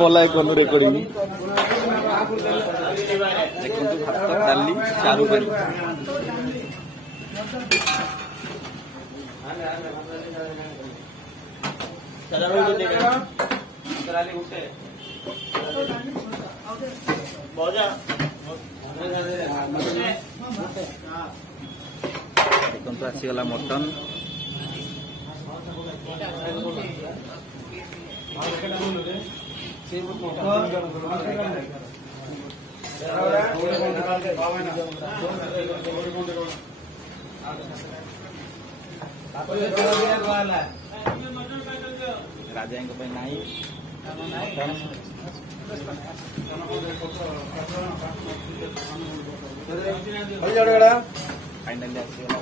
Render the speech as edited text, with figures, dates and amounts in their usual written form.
ଭଲ କଲୁ ରେକର୍ଡିଂ ଦେଖନ୍ତୁ ଭାତ ଡାଲି ଚାରୁ ପାଣି ଦେଖନ୍ତୁ ଆସିଗଲା ମଟନ ରାଜାଙ୍କ ପାଇଁ ନାହିଁ ଫାଇନାଲି ଆସିଗଲା